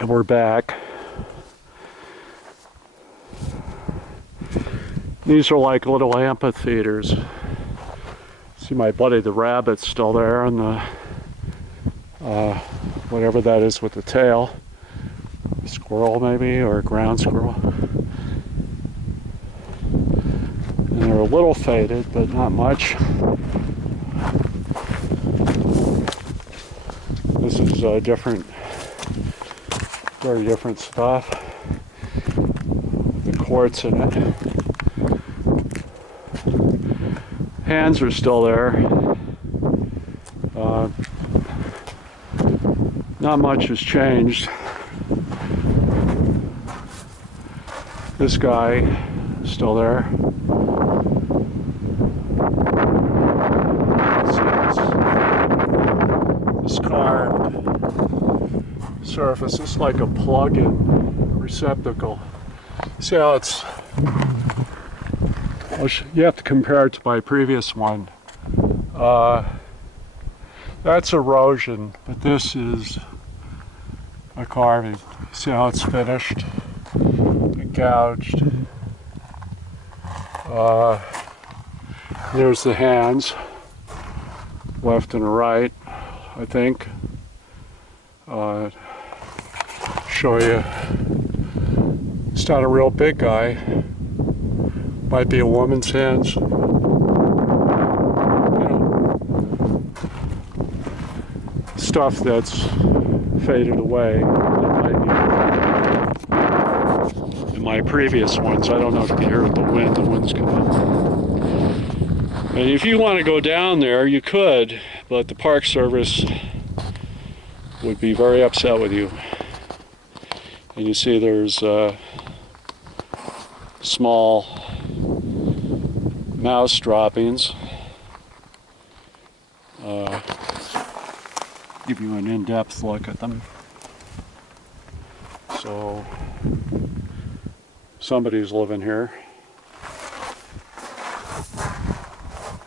And we're back. These are like little amphitheaters. See my buddy the rabbit's still there, and the whatever that is with the tail. Squirrel maybe, or a ground squirrel. And they're a little faded, but not much. This is different, very different stuff. The quartz in it. Hands are still there. Not much has changed. This guy is still there. This carved surface is like a plug-in receptacle. See how it's... You have to compare it to my previous one. That's erosion, but this is a carving. See how it's finished? Gouged. There's the hands, left and right, I think. Show you. It's not a real big guy. Might be a woman's hands. You know, stuff that's faded away. In my previous ones, I don't know if you can hear the wind. The wind's coming. And if you want to go down there, you could, but the Park Service would be very upset with you. And you see there's small mouse droppings. Give you an in-depth look at them. So somebody's living here.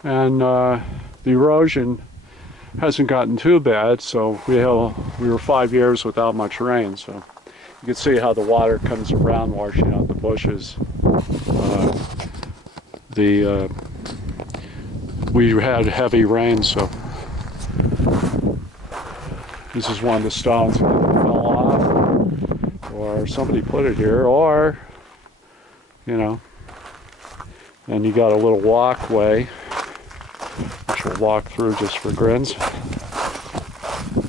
And the erosion hasn't gotten too bad, so we were 5 years without much rain, so you can see how the water comes around washing out the bushes. We had heavy rain, so this is one of the stones that fell off, or somebody put it here, or you know, and you got a little walkway which we'll walk through just for grins.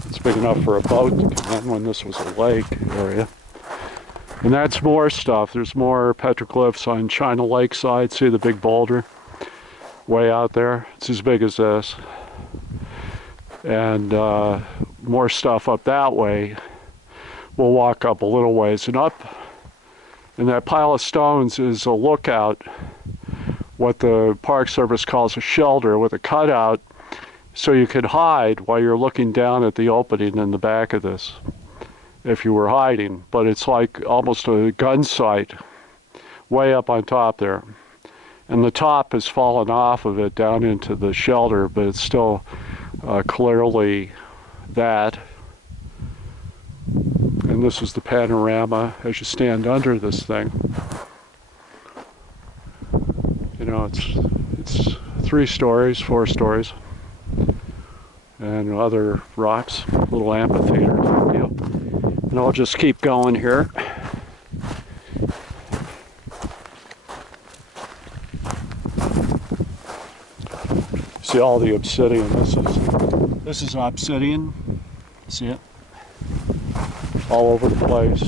It's big enough for a boat to come in when this was a lake area. And that's more stuff. There's more petroglyphs on China Lake side. See the big boulder way out there? It's as big as this. And more stuff up that way. We'll walk up a little ways, and up in that pile of stones is a lookout, what the Park Service calls a shelter, with a cutout so you could hide while you're looking down at the opening in the back of this, if you were hiding. But it's like almost a gun sight way up on top there. And the top has fallen off of it down into the shelter, but it's still clearly that. And this is the panorama as you stand under this thing. You know, it's 3 stories, 4 stories, and other rocks, little amphitheater deal. And I'll just keep going here. See all the obsidian. This is obsidian. See it? All over the place.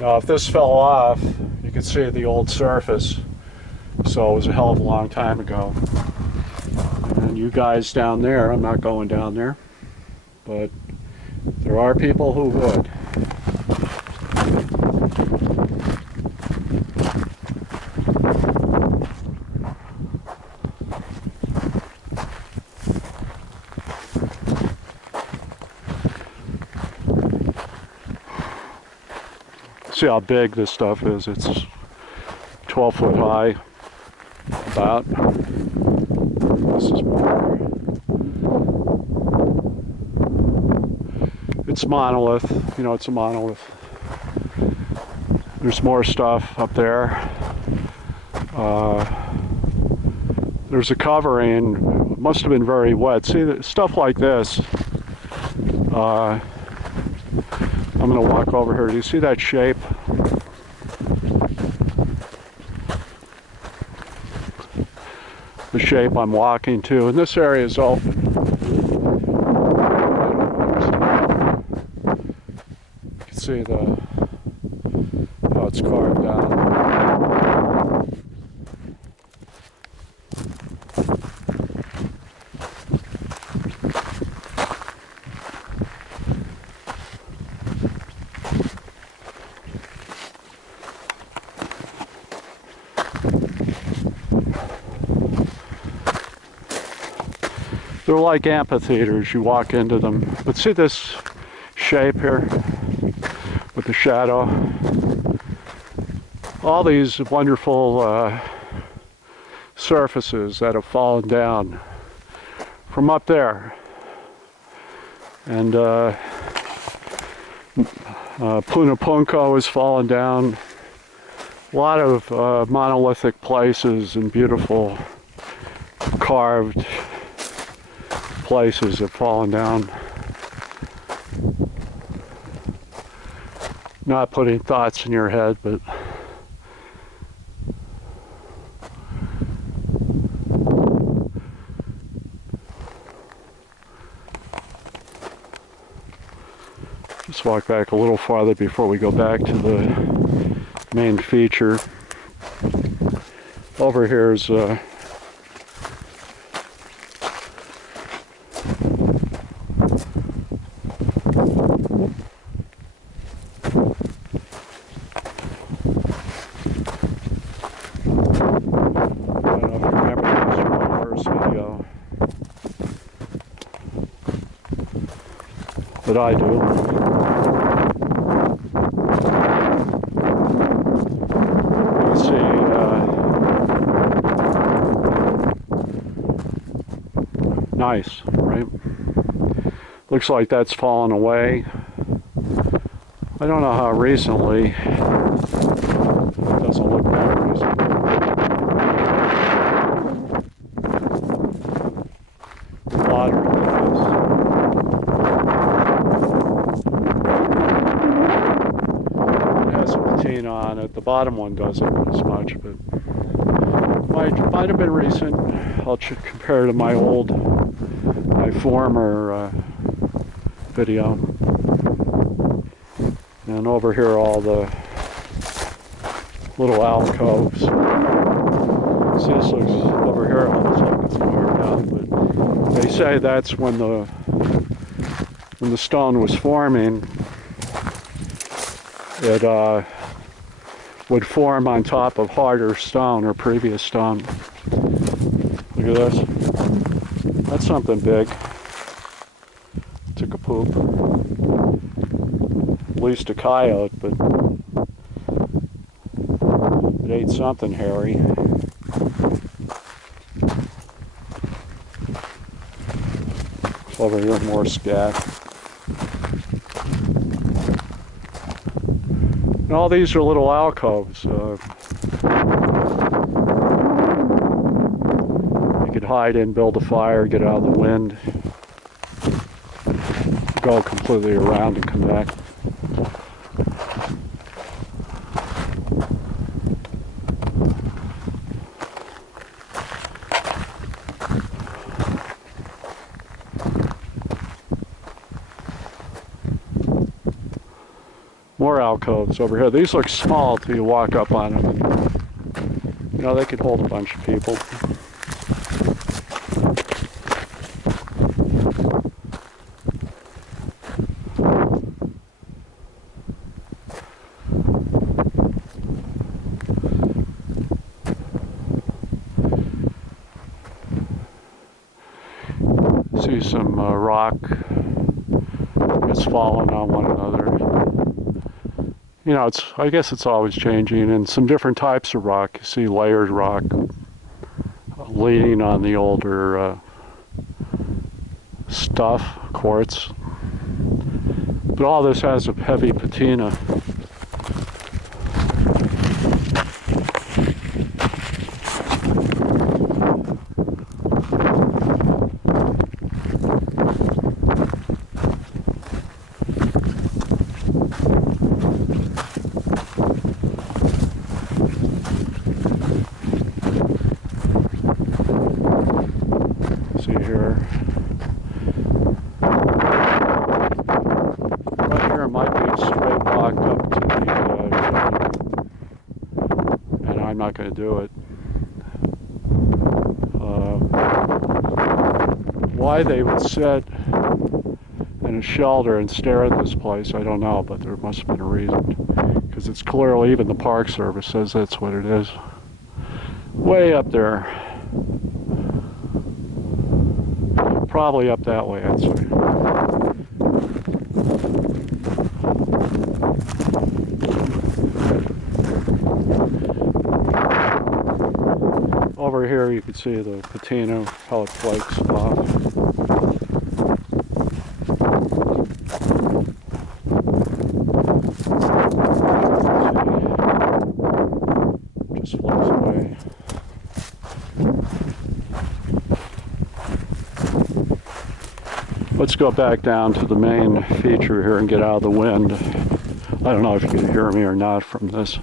Now, if this fell off, you can see the old surface. So it was a hell of a long time ago. And you guys down there, I'm not going down there, but there are people who would. See how big this stuff is. It's 12 foot high, about. This is more. It's monolith. You know, it's a monolith. There's more stuff up there. There's a covering. It must have been very wet. See, stuff like this. I'm going to walk over here. Do you see that shape? The shape I'm walking to, and this area is open. You can see how it's carved out. They're like amphitheaters, you walk into them. But see this shape here with the shadow? All these wonderful surfaces that have fallen down from up there. And Punapunko has fallen down. A lot of monolithic places and beautiful carved places have fallen down. Not putting thoughts in your head, but just walk back a little farther before we go back to the main feature. Over here is that I do. You see nice, right? Looks like that's fallen away. I don't know how recently. It doesn't look that recent. Water. On it. The bottom one doesn't as much, but might have been recent. I'll compare to my former video. And over here, all the little alcoves. See, this looks over here. It looks like it's carved out, but they say that's when the stone was forming. It would form on top of harder stone or previous stone. Look at this. That's something big. Took a poop. At least a coyote, but it ate something hairy. Over here, more scat. And all these are little alcoves. You could hide in, build a fire, get out of the wind, go completely around and come back. More alcoves over here. These look small till you walk up on them. You know, they could hold a bunch of people. See some rock that's fallen on one another. You know, I guess it's always changing, and some different types of rock. You see layered rock, leaning on the older stuff, quartz. But all this has a heavy patina. See here. Right here might be a straight walk up to the and I'm not going to do it. Why they would sit in a shelter and stare at this place, I don't know, but there must have been a reason. Because it's clearly, even the Park Service says that's what it is. Way up there. Probably up that way, I'd say. Over here you can see the patina, how it flakes off. Just floats away. Let's go back down to the main feature here and get out of the wind. I don't know if you can hear me or not from this.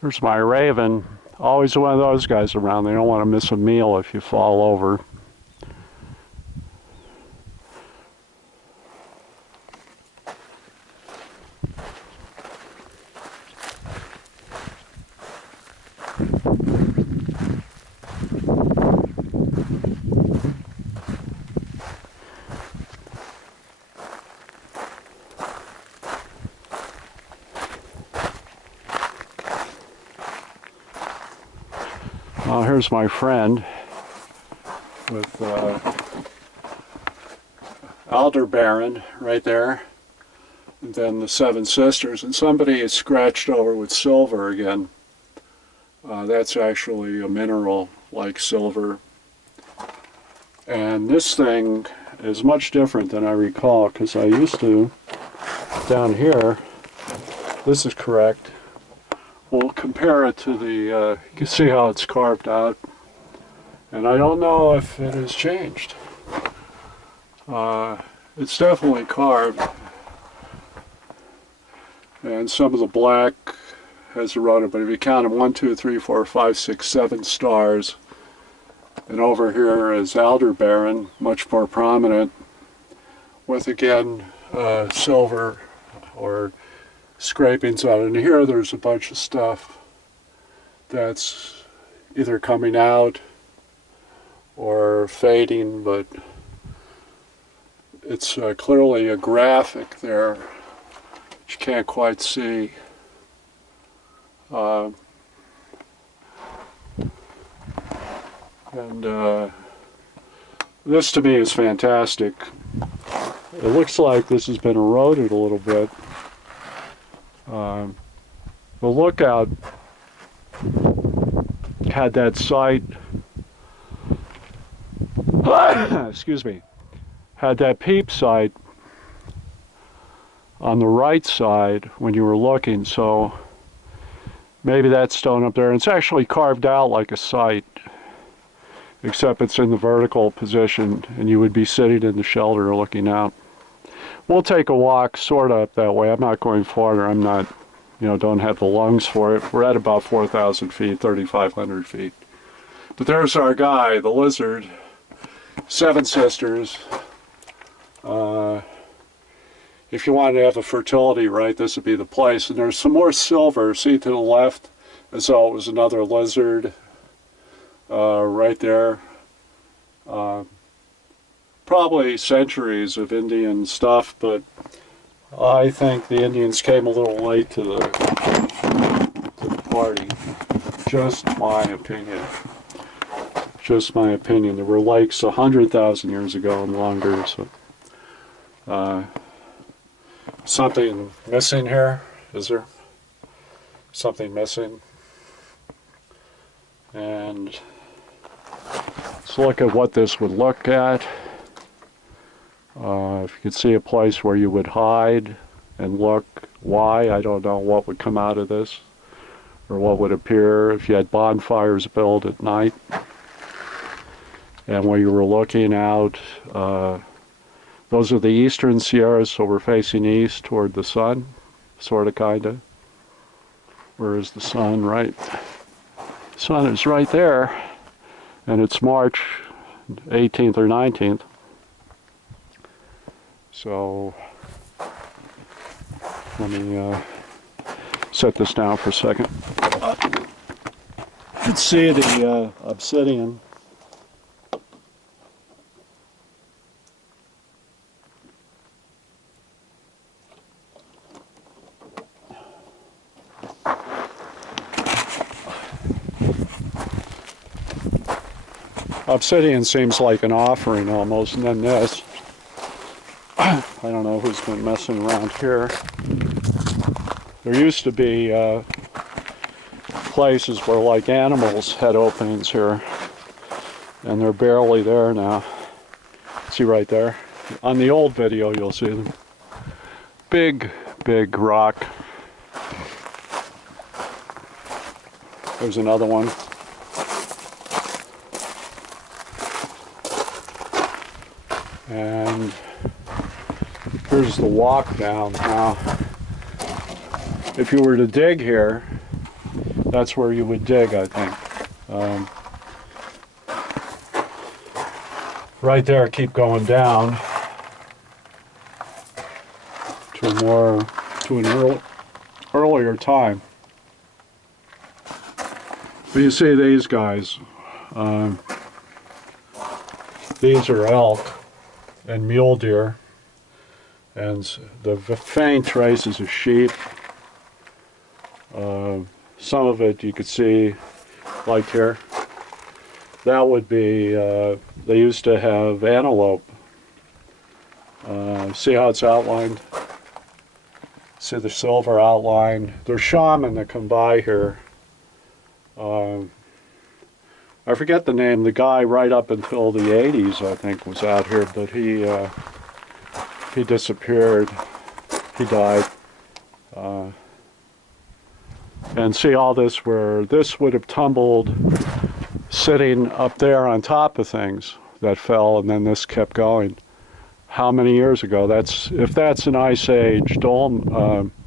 Here's my raven. Always one of those guys around. They don't want to miss a meal if you fall over. Here's my friend with Aldebaran right there, and then the Seven Sisters, and somebody is scratched over with silver again. That's actually a mineral like silver, and this thing is much different than I recall, because I used to, down here, this is correct. We'll compare it to the, you can see how it's carved out, and I don't know if it has changed. It's definitely carved, and some of the black has eroded, but if you count them, 1, 2, 3, 4, 5, 6, 7 stars, and over here is Aldebaran, much more prominent, with again silver or scrapings on it. And here there's a bunch of stuff that's either coming out or fading, but it's clearly a graphic there which you can't quite see. This to me is fantastic. It looks like this has been eroded a little bit. The lookout had that site, excuse me, had that peep sight on the right side when you were looking, so maybe that stone up there, and it's actually carved out like a sight. except it's in the vertical position, and you would be sitting in the shelter looking out. We'll take a walk sort of up that way. I'm not going farther. I'm not, don't have the lungs for it. We're at about 4,000 feet, 3,500 feet. But there's our guy, the lizard, Seven Sisters. If you wanted to have the fertility right, this would be the place. And there's some more silver, see to the left, as though it was another lizard right there. Probably centuries of Indian stuff, but I think the Indians came a little late to the party. Just my opinion. Just my opinion. There were lakes 100,000 years ago and longer. So, something missing here? Is there something missing? And let's look at what this would look at. If you could see a place where you would hide and look, why, I don't know what would come out of this, or what would appear if you had bonfires built at night. And where you were looking out, those are the eastern Sierras, so we're facing east toward the sun, sort of, kind of. Where is the sun? Right. The sun is right there, and it's March 18th or 19th. So let me set this down for a second. You can see the obsidian. Obsidian seems like an offering almost, and then this. I don't know who's been messing around here. There used to be places where like animals had openings here, and they're barely there now. See right there? On the old video you'll see them. Big, big rock. There's another one. And here's the walk down. Now, if you were to dig here, that's where you would dig, I think. Right there, keep going down to an earlier time. But you see these guys. These are elk and mule deer, and the faint traces of sheep. Some of it you could see, like here. That would be, they used to have antelope. See how it's outlined? See the silver outline? There's shaman that come by here. I forget the name. The guy right up until the 80s, I think, was out here, but he disappeared. He died. And see all this where this would have tumbled sitting up there on top of things that fell, and then this kept going. How many years ago? If that's an Ice Age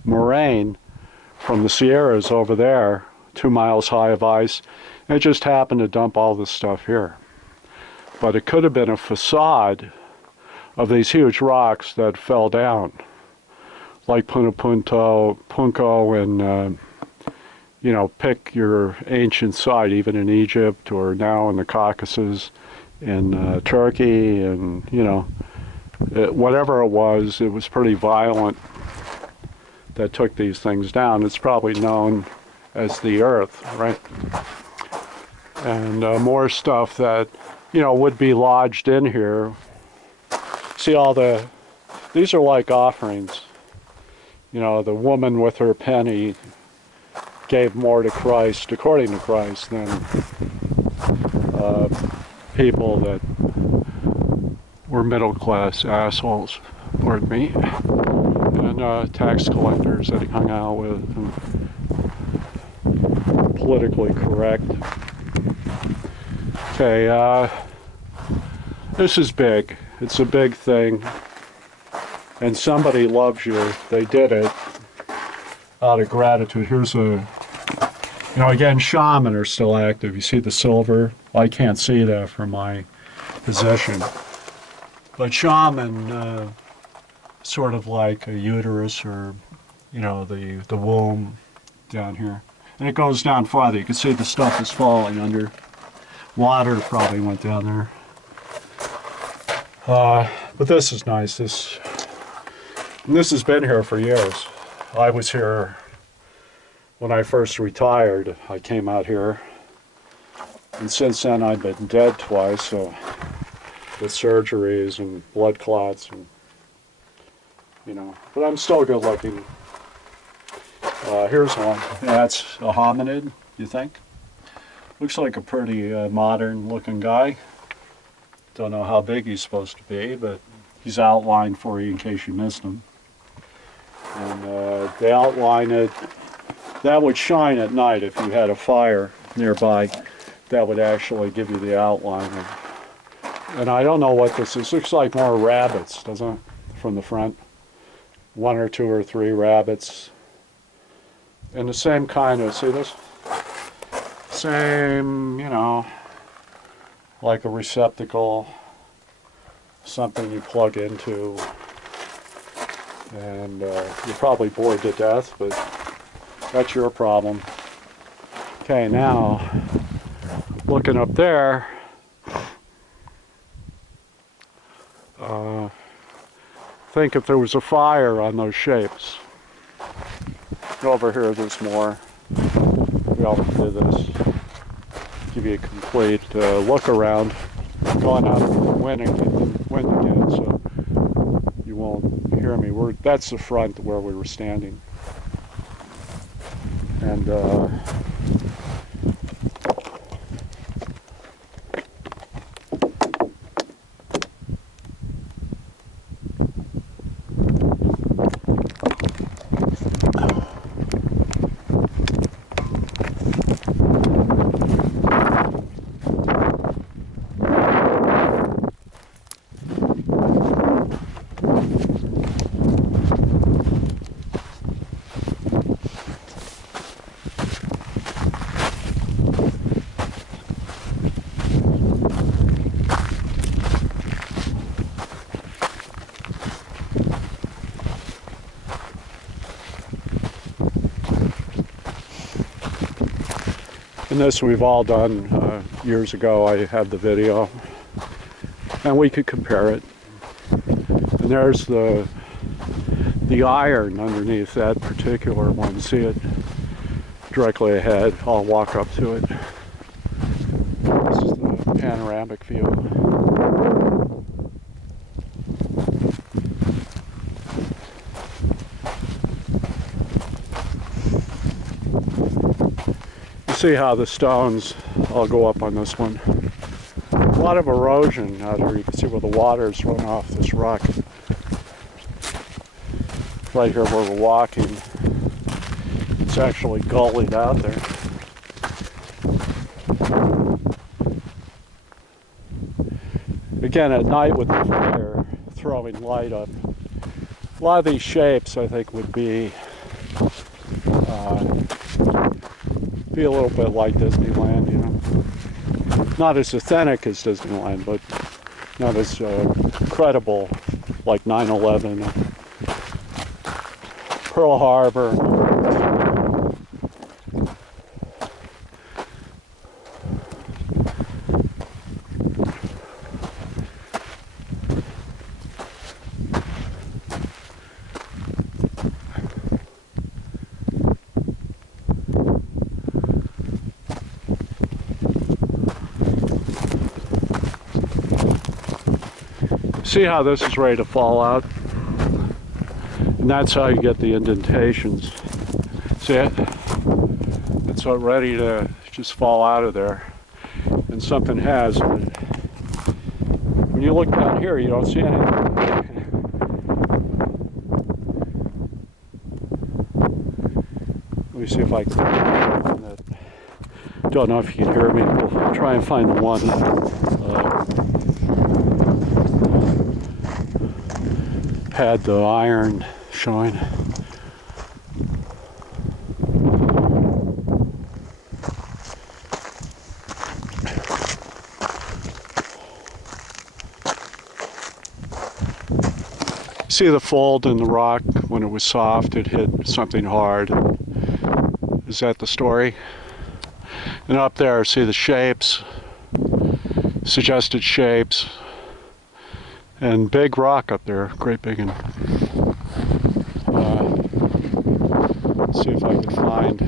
moraine from the Sierras over there, 2 miles high of ice, and it just happened to dump all this stuff here. But it could have been a facade of these huge rocks that fell down, like Punco and pick your ancient site, even in Egypt or now in the Caucasus, in Turkey, and whatever it was pretty violent that took these things down. It's probably known as the Earth, right? And more stuff that would be lodged in here. See these are like offerings. The woman with her penny gave more to Christ, according to Christ, than people that were middle-class assholes, pardon me, and tax collectors that he hung out with, and politically correct. Okay, this is big. It's a big thing. And somebody loves you. They did it out of gratitude. Here's a, you know, again, shaman are still active. You see the silver? I can't see that from my position. But shaman, sort of like a uterus or, you know, the womb down here. And it goes down farther. You can see the stuff is falling under. Water probably went down there. But this is nice. This has been here for years. I was here when I first retired. I came out here. And since then I've been dead twice, so with surgeries and blood clots and, you know, but I'm still good looking. Here's one. That's a hominid, you think? Looks like a pretty modern looking guy. Don't know how big he's supposed to be, but he's outlined for you in case you missed him. And they outline it. That would shine at night if you had a fire nearby. That would actually give you the outline. And I don't know what this is. Looks like more rabbits, doesn't it? From the front. 1 or 2 or 3 rabbits. And the same kind of, see this? Same, you know, like a receptacle, something you plug into. And you're probably bored to death, but that's your problem. Okay, now, looking up there, think if there was a fire on those shapes. Over here, there's more. We often do this. Give you a complete look around. Going out in the wind again, so you won't hear me. That's the front where we were standing. And and this we've all done years ago. I have the video, and we could compare it. And there's the iron underneath that particular one. See it directly ahead. I'll walk up to it. This is the panoramic view. See how the stones, I'll go up on this one. A lot of erosion out here. You can see where the water's run off this rock. Right here where we're walking, it's actually gullied out there. Again, at night with the fire throwing light up, a lot of these shapes I think would be a little bit like Disneyland, you know. Not as authentic as Disneyland, but not as credible like 9/11, Pearl Harbor. See how this is ready to fall out? And that's how you get the indentations. See it? It's ready to just fall out of there. And something has. When you look down here, you don't see anything. Let me see if I can. Don't know if you can hear me. We'll try and find the one. Had the iron showing. See the fold in the rock when it was soft, it hit something hard. Is that the story? And up there, see the shapes, suggested shapes, and big rock up there, great big. And let's see if I can find.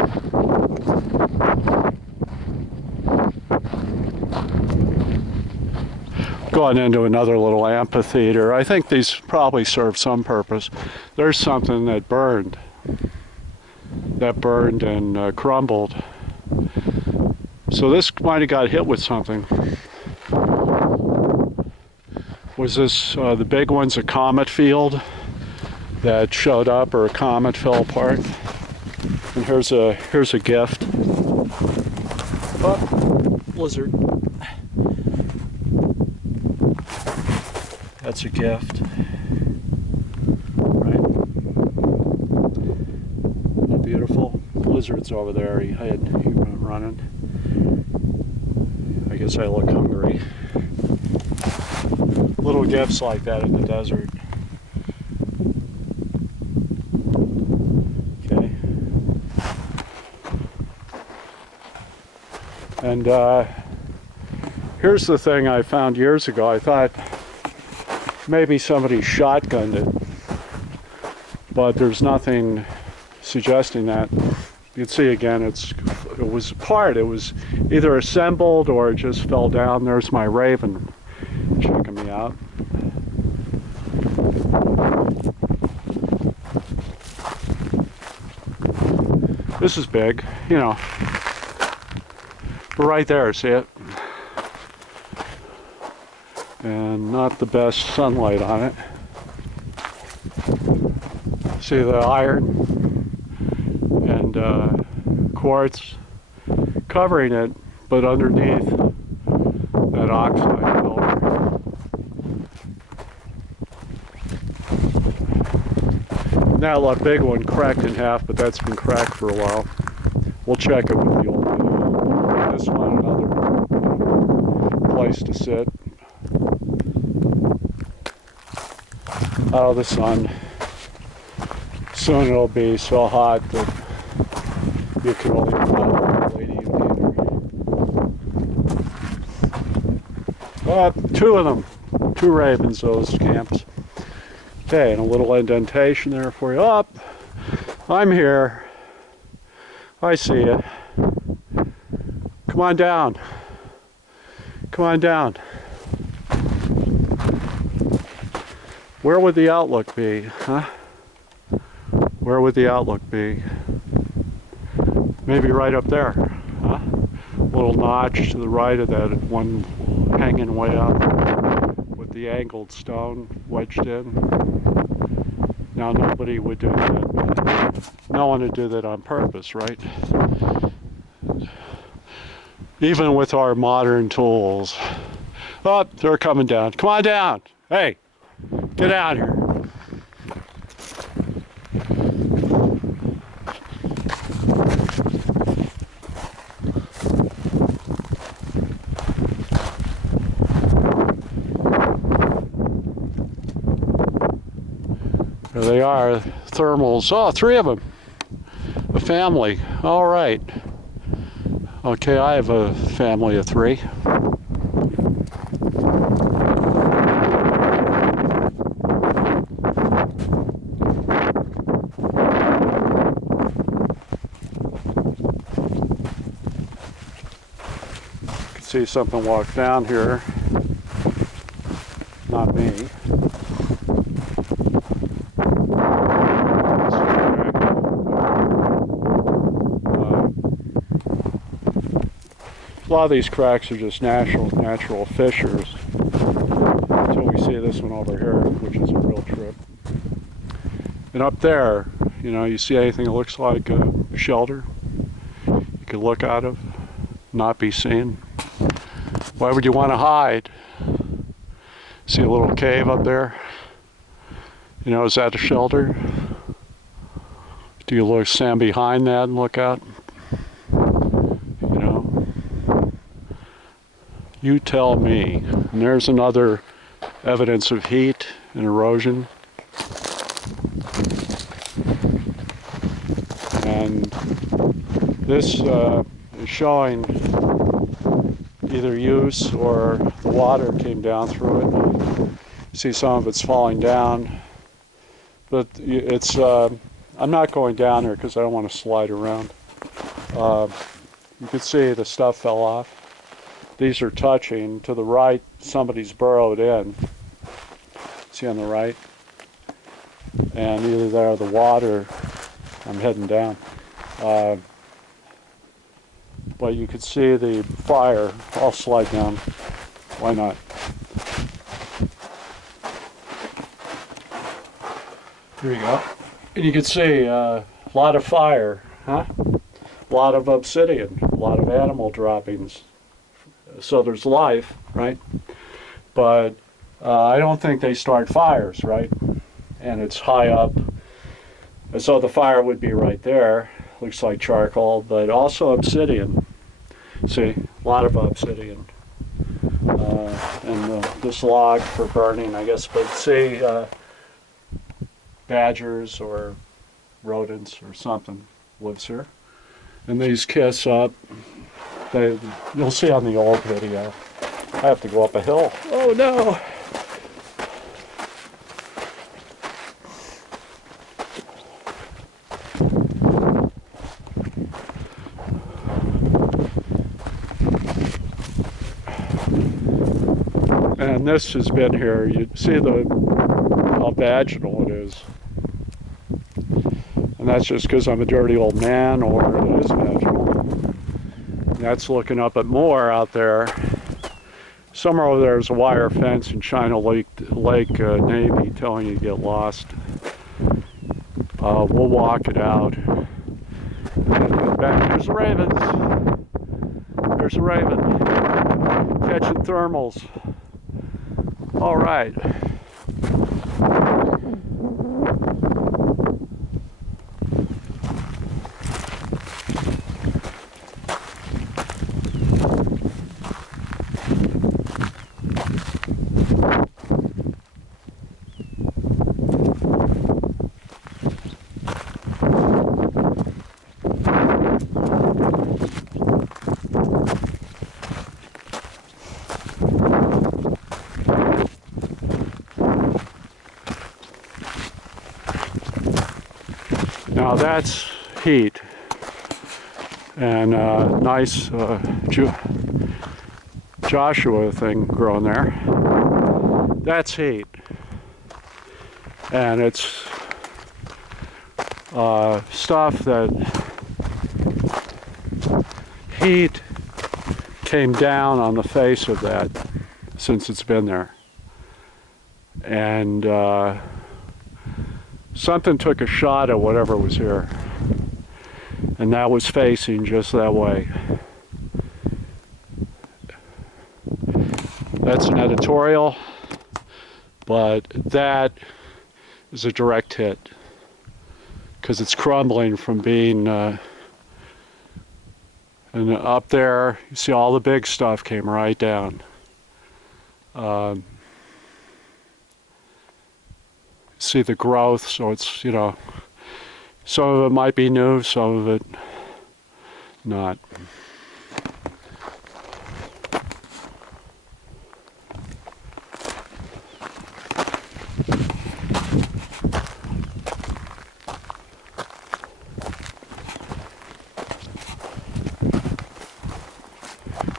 Going into another little amphitheater. I think these probably serve some purpose. There's something that burned and crumbled. So this might have got hit with something. Was this, the big one's a comet field that showed up, or a comet fell apart? And here's a gift. Oh, lizard. That's a gift, right? Oh, beautiful. The lizard's over there. He went running. I guess I look hungry. Little gifts like that in the desert. Okay. And here's the thing I found years ago. I thought maybe somebody shotgunned it, but there's nothing suggesting that. You can see again, it was apart. It was either assembled or it just fell down. There's my raven checking me out. This is big, you know. But right there, see it? And not the best sunlight on it. See the iron and quartz covering it, but underneath that oxide filter. That little big one cracked in half, but that's been cracked for a while. We'll check it with the old video. This one, another place to sit. Oh, the sun. Soon it'll be so hot that you can only follow the lady in. Two of them. Two ravens, those camps. Okay, and a little indentation there for you. Up. I'm here. I see you. Come on down. Come on down. Where would the outlook be, huh? Where would the outlook be? Maybe right up there, huh? A little notch to the right of that one hanging way up with the angled stone wedged in. Now nobody would do that. No one would do that on purpose, right? Even with our modern tools. Oh, they're coming down. Come on down. Hey. Get out here. There they are, thermals. Oh, three of them. A family. All right. Okay, I have a family of three. See something walk down here. Not me. A lot of these cracks are just natural fissures until we see this one over here, which is a real trip. And up there, you know, you see anything that looks like a shelter you could look out of? not be seen. Why would you want to hide? See a little cave up there? You know, is that a shelter? Do you stand behind that and look out? You know? You tell me. And there's another evidence of heat and erosion. And this is showing either use or the water came down through it. You see some of it's falling down. But it's, I'm not going down there because I don't want to slide around. You can see the stuff fell off. These are touching. To the right, somebody's burrowed in. See on the right? And either there or the water, I'm heading down. But you can see the fire. I'll slide down. Why not? Here you go. And you can see a lot of fire, huh? A lot of obsidian, a lot of animal droppings. So there's life, right? But I don't think they start fires, right? And it's high up. And so the fire would be right there. Looks like charcoal, but also obsidian. See, a lot of obsidian. And this log for burning, I guess. But see, badgers or rodents or something lives here. And these kiss up. You'll see on the old video. I have to go up a hill. Oh no! And this has been here. You see how vaginal it is. And that's just because I'm a dirty old man, or it is vaginal. And that's looking up at more out there. Somewhere over there is a wire fence in China Lake Navy telling you to get lost. We'll walk it out. And back, there's the ravens. There's a raven catching thermals. All right. Now that's heat, and nice Joshua thing growing there. That's heat, and it's stuff that heat came down on the face of that since it's been there. And something took a shot at whatever was here, and that was facing just that way. That's an editorial, but that is a direct hit because it's crumbling from being and up there you see all the big stuff came right down. See the growth, so it's, you know, some of it might be new, some of it not.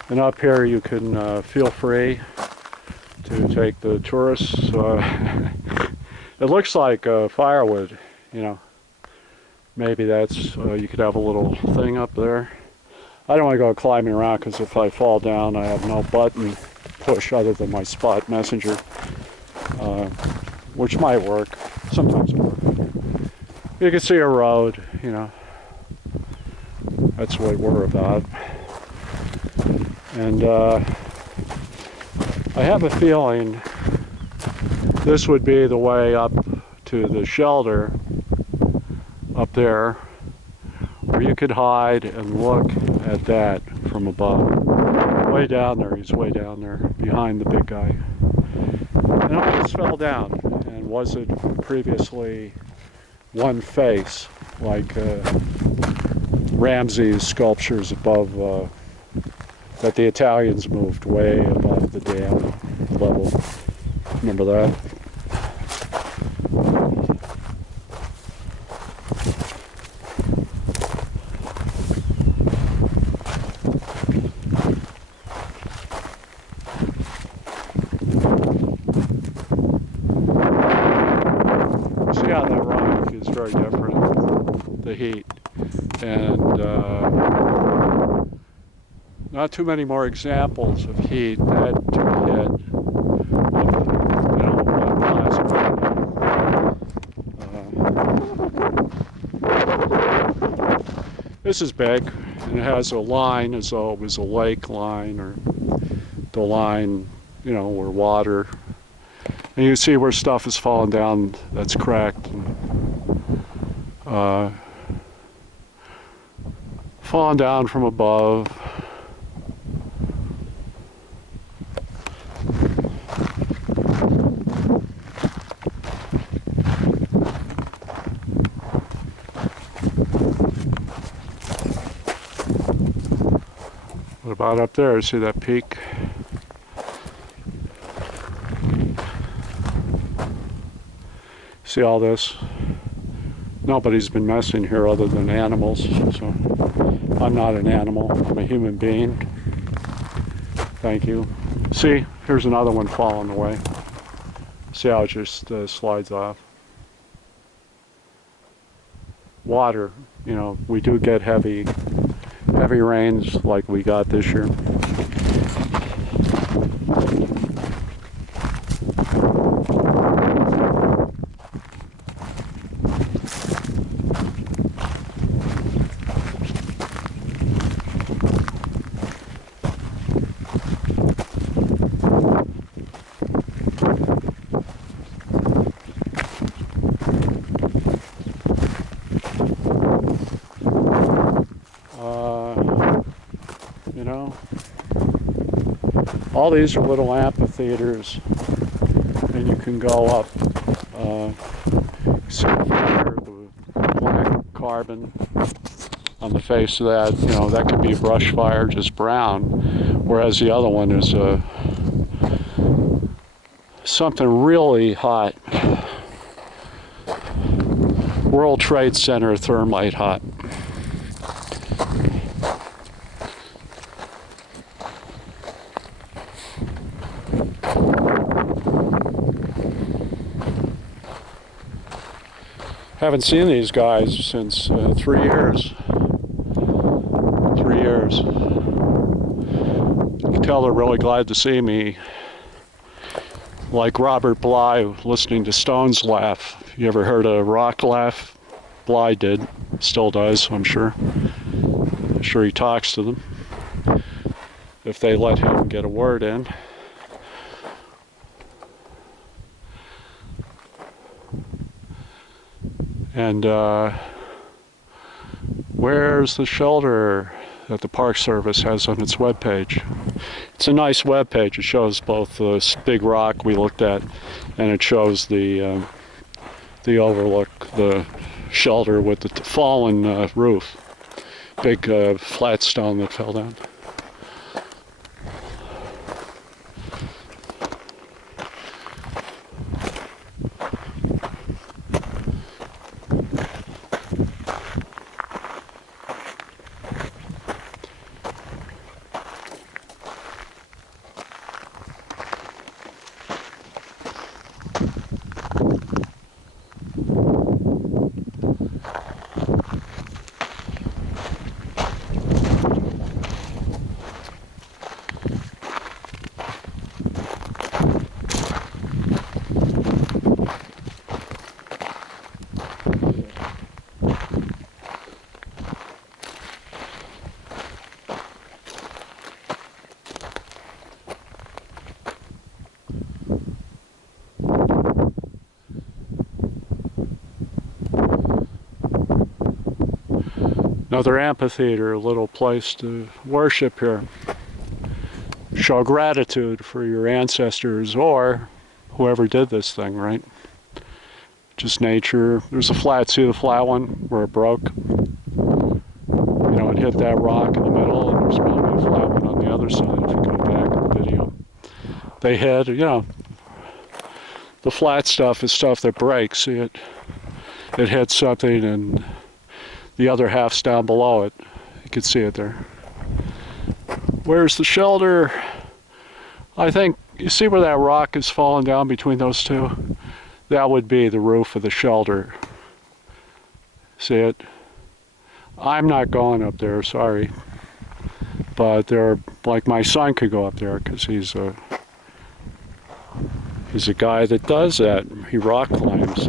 And up here you can feel free to take the tourists. It looks like firewood, you know. Maybe that's, you could have a little thing up there. I don't want to go climbing around because if I fall down I have no button push other than my spot messenger, which might work. Sometimes it works. You can see a road, you know. That's what we're about. And I have a feeling this would be the way up to the shelter up there, where you could hide and look at that from above. Way down there, he's way down there, behind the big guy. And I just fell down. And was it previously one face, like Ramsey's sculptures above, that the Italians moved way above the dam level? Remember that? See how that rock is very different, the heat. And not too many more examples of heat that took a hit of, you know, plasma. This is big, and it has a line as though it was a lake line, or the line, you know, where water. And you see where stuff is falling down that's cracked. And, falling down from above. What about up there? See that peak? See all this? Nobody's been messing here other than animals, so I'm not an animal, I'm a human being. Thank you. See, here's another one falling away. See how it just slides off. Water, you know, we do get heavy rains like we got this year. You know, all these are little amphitheaters, and you can go up. See here the black carbon on the face of that. You know, that could be brush fire, just brown, whereas the other one is something really hot. World Trade Center thermite hot. Haven't seen these guys since 3 years. 3 years. You can tell they're really glad to see me. Like Robert Bly listening to Stones laugh. You ever heard a rock laugh? Bly did. Still does, I'm sure. I'm sure he talks to them, if they let him get a word in. And where's the shelter that the Park Service has on its webpage? It's a nice webpage. It shows both this big rock we looked at, and it shows the overlook, the shelter with the fallen roof. Big flat stone that fell down. Another amphitheater, a little place to worship here. Show gratitude for your ancestors or whoever did this thing, right? Just nature. There's a flat, see the flat one where it broke? You know, it hit that rock in the middle, and there's probably a flat one on the other side if you go back in the video. They hit, you know, the flat stuff is stuff that breaks. See it? It hits something and the other half's down below it. You can see it there. Where's the shelter? I think, you see where that rock is falling down between those two? That would be the roof of the shelter. See it? I'm not going up there, sorry. But there, like my son could go up there because he's a guy that does that. He rock climbs.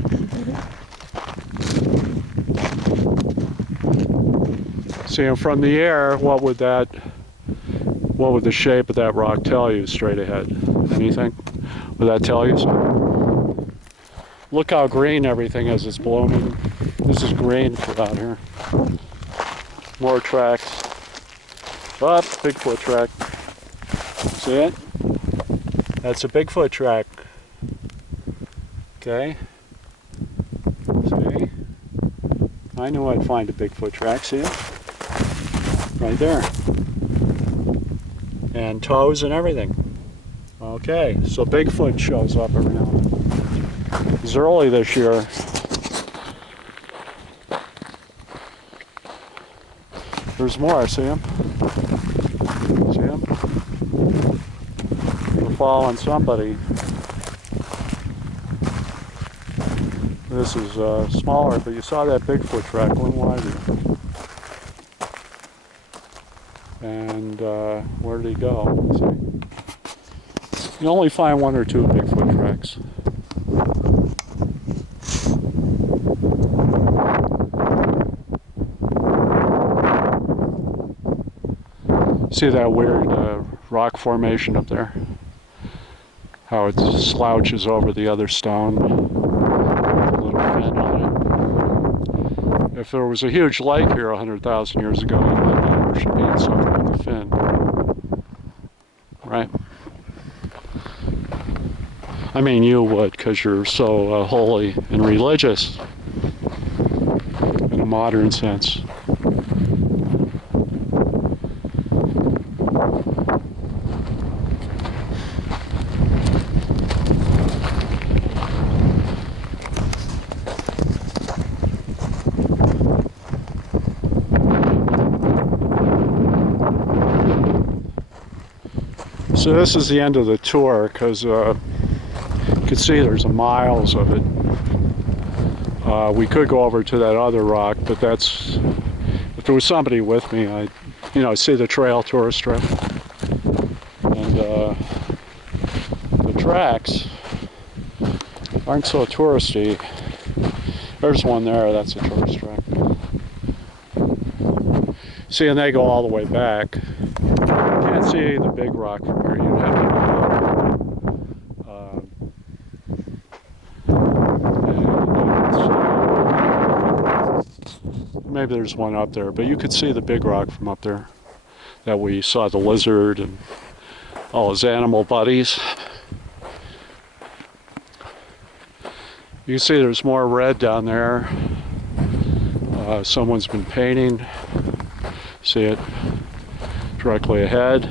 See, from the air, what would the shape of that rock tell you straight ahead? Anything? Would that tell you something? Look how green everything is. It's blooming. This is green out here. More tracks. Up, Bigfoot track. See it? That's a Bigfoot track. Okay. See? I knew I'd find a Bigfoot track. See it? Right there. And toes and everything. Okay, so Bigfoot shows up every now and then. It was early this year. There's more, see him? See him? We're following somebody. This is smaller, but you saw that Bigfoot track one wider. And where did he go? Let's see. You only find one or two Bigfoot tracks. See that weird rock formation up there? How it slouches over the other stone. A little fin on it. If there was a huge lake here 100,000 years ago, you might know there should be something with the fin. Right? I mean, you would, because you're so holy and religious in a modern sense. So this is the end of the tour because you can see there's miles of it. We could go over to that other rock, but that's, if there was somebody with me, I'd, you know, see the trail tourist trip. And the tracks aren't so touristy. There's one there, that's a tourist track. See, and they go all the way back. You can't see the big rock from here. You'd have to go. Maybe there's one up there, but you could see the big rock from up there. That we saw the lizard and all his animal buddies. You can see there's more red down there. Someone's been painting. See it directly ahead.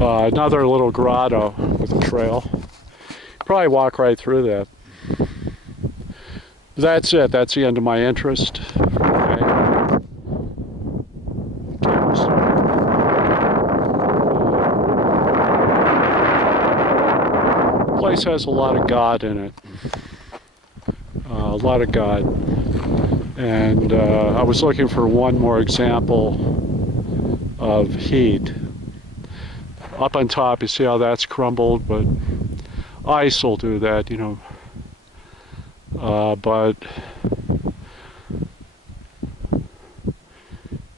Another little grotto with a trail. Probably walk right through that. That's it. That's the end of my interest. Okay. The place has a lot of God in it. A lot of God. And I was looking for one more example of heat. Up on top, you see how that's crumbled, but ice will do that, you know. But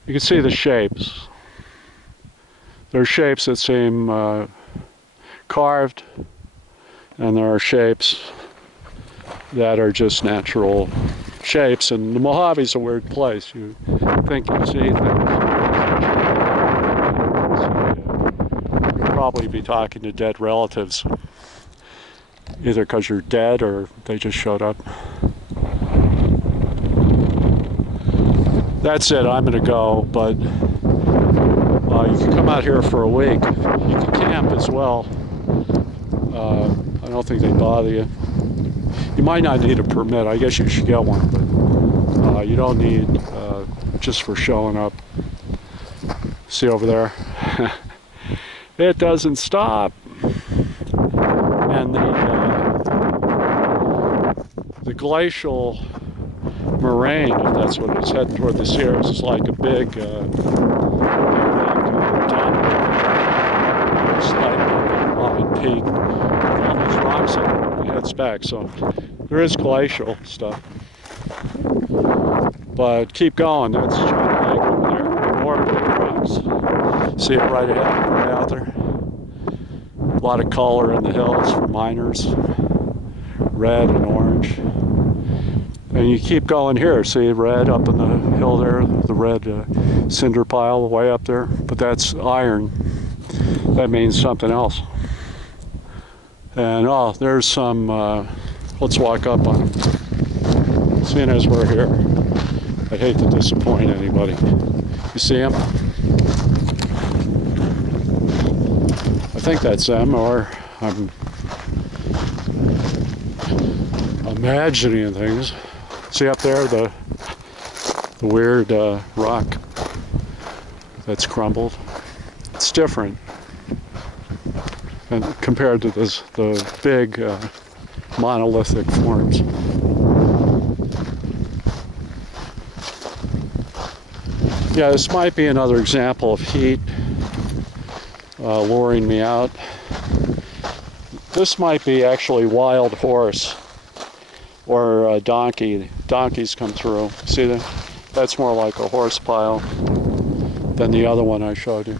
you can see the shapes. There are shapes that seem carved, and there are shapes that are just natural shapes, and the Mojave's a weird place. You think you see things. You'll probably be talking to dead relatives, either because you're dead or they just showed up. That's it, I'm gonna go, but you can come out here for a week. You can camp as well. I don't think they bother you. You might not need a permit. I guess you should get one, but you don't need just for showing up. See over there? It doesn't stop. And the glacial moraine, if that's what it's heading toward the Sierras, is like a big peak. All these rocks and it heads back. So there is glacial stuff. But keep going. That's China Lake over there. More big rocks. See it right ahead, right out there. A lot of color in the hills for miners. Red and orange. And you keep going here. See red up in the hill there, the red cinder pile way up there. But that's iron. That means something else. And oh, there's some, let's walk up on them. Seeing as we're here, I'd hate to disappoint anybody. You see them? I think that's them, or I'm imagining things. See up there, the weird rock that's crumbled? It's different. And compared to the big monolithic forms. Yeah, this might be another example of heat luring me out. This might be actually wild horse or a donkey. Donkeys come through. See that? That's more like a horse pile than the other one I showed you.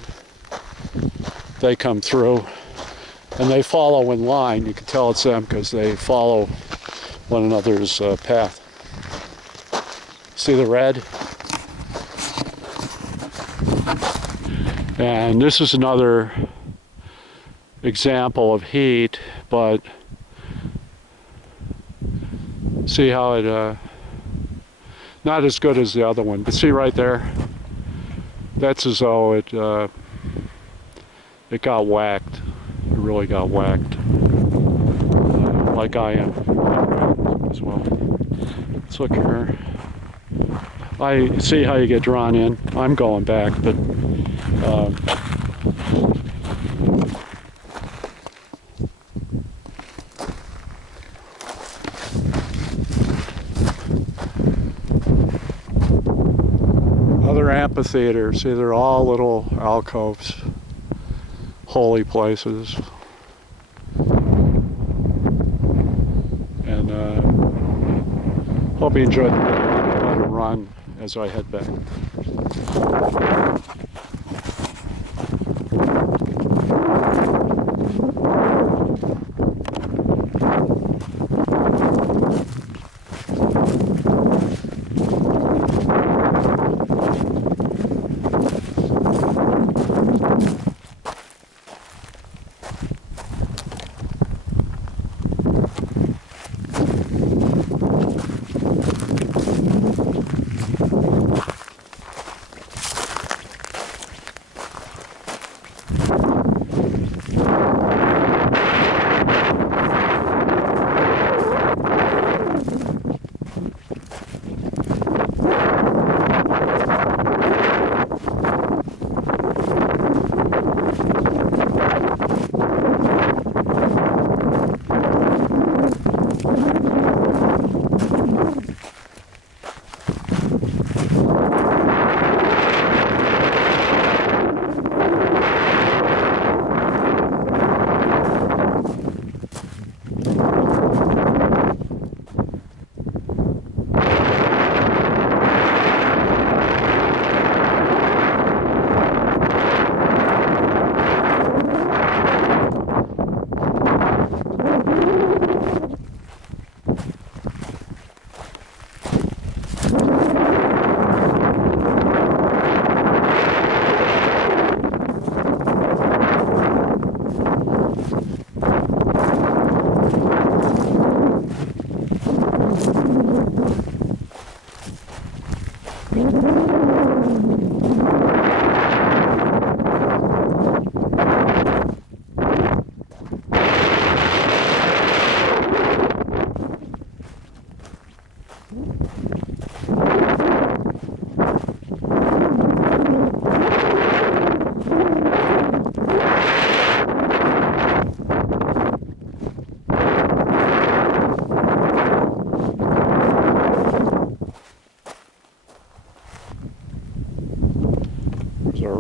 They come through. And they follow in line. You can tell it's them because they follow one another's path. See the red? And this is another example of heat, but see how it, not as good as the other one, but see right there? That's as though it got whacked. It really got whacked, like I am as well. Let's look here. I see how you get drawn in. I'm going back, but other amphitheaters. See, they're all little alcoves. Holy places, and hope you enjoyed the video. I'm going to run as I head back.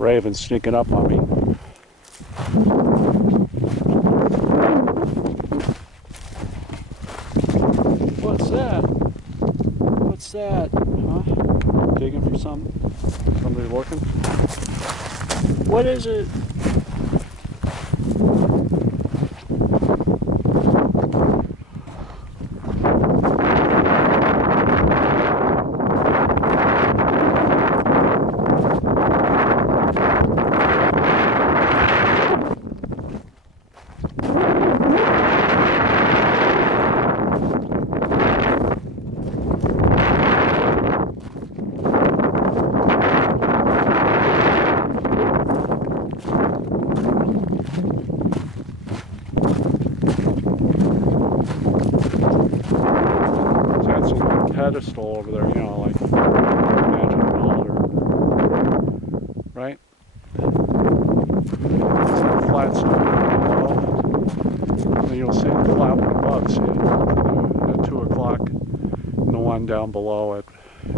raven sneaking up on me. What's that? What's that? Huh? Digging for something? Somebody looking? What is it? Pedestal over there, you know, like imagine an altar, right? Flat stuff below. And you'll see the flat one above, see it at 2 o'clock, and the one down below at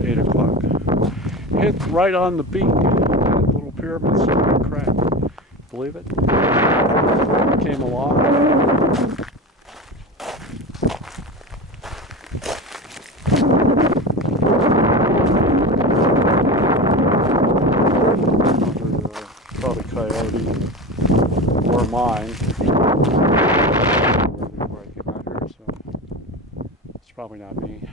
8 o'clock. Hit right on the beak, that little pyramid started to crack. Believe it? Came along. Probably coyote or mine before I came out here, so it's probably not me.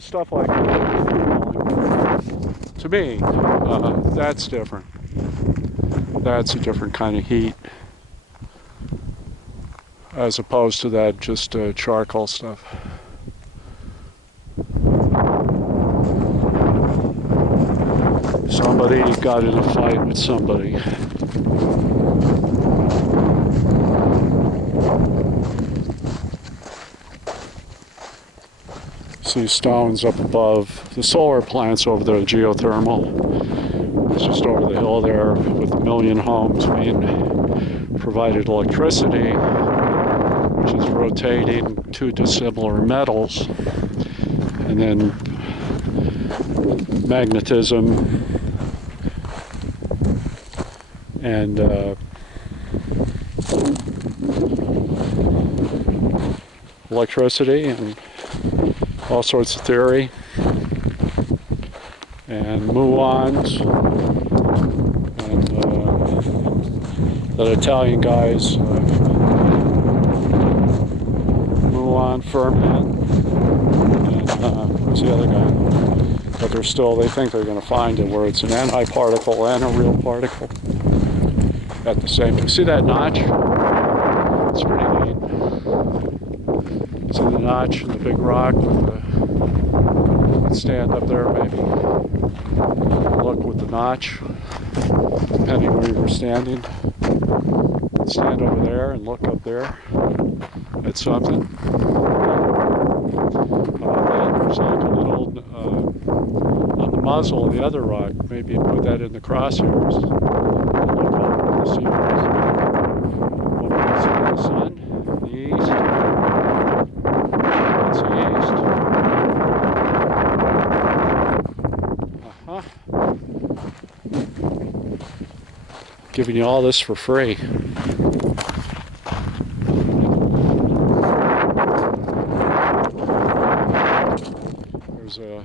Stuff like that, to me, that's different. That's a different kind of heat, as opposed to that just charcoal stuff. Somebody got in a fight with somebody. See stones up above. The solar plant's over there, geothermal. It's just over the hill there with a million homes being provided electricity, which is rotating two dissimilar metals, and then magnetism and electricity and all sorts of theory, and muons, and that Italian guy's muon, ferment, and who's the other guy? But they think they're going to find it where it's an antiparticle and a real particle at the same time. See that notch? It's pretty neat. See the notch in the big rock with the stand up there maybe. Look with the notch, depending where you were standing. Stand over there and look up there at something. Then there's like a little on the muzzle of the other rock. Maybe you put that in the crosshairs and look over the seas. What do you see? The sun, the east. That's the east. Giving you all this for free. There's a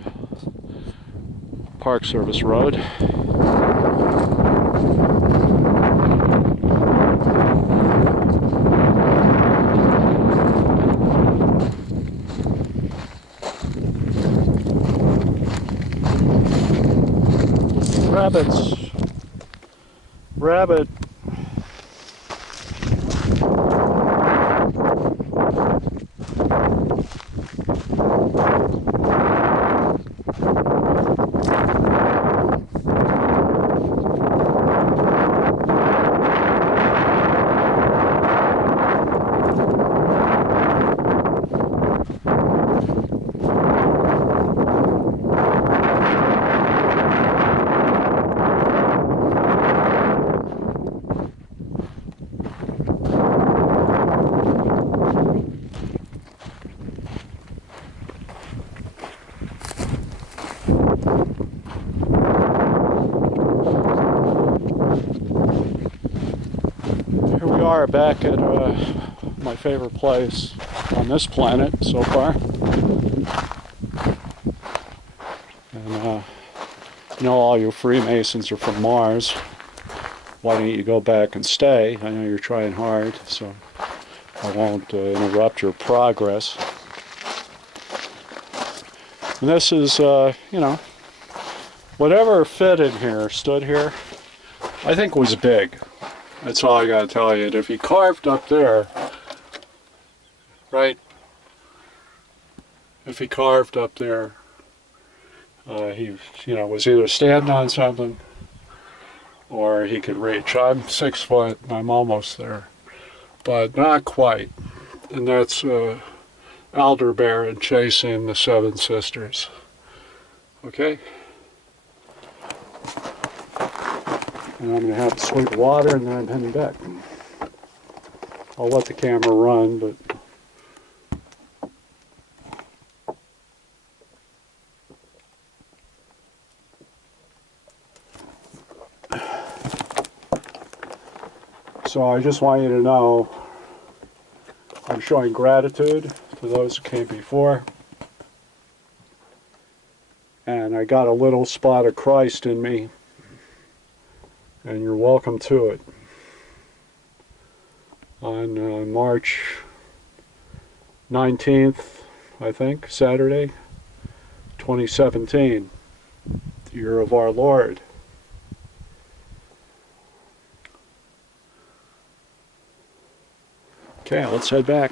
Park Service road. Rabbits. Rabbit. are back at my favorite place on this planet so far. And you know, all you Freemasons are from Mars. Why don't you go back and stay? I know you're trying hard, so I won't interrupt your progress. And this is, you know, whatever fit in here, stood here, I think was big. That's all I gotta tell you. And if he carved up there, if he carved up there, he, you know, was either standing on something or he could reach. I'm 6 foot and I'm almost there, but not quite. And that's Aldebaran chasing the Seven Sisters. Okay? And I'm going to have to sweep water and then I'm heading back. I'll let the camera run, but so I just want you to know I'm showing gratitude to those who came before. And I got a little spot of Christ in me, and you're welcome to it. On March 19th, I think, Saturday, 2017, the year of our Lord. Okay, let's head back.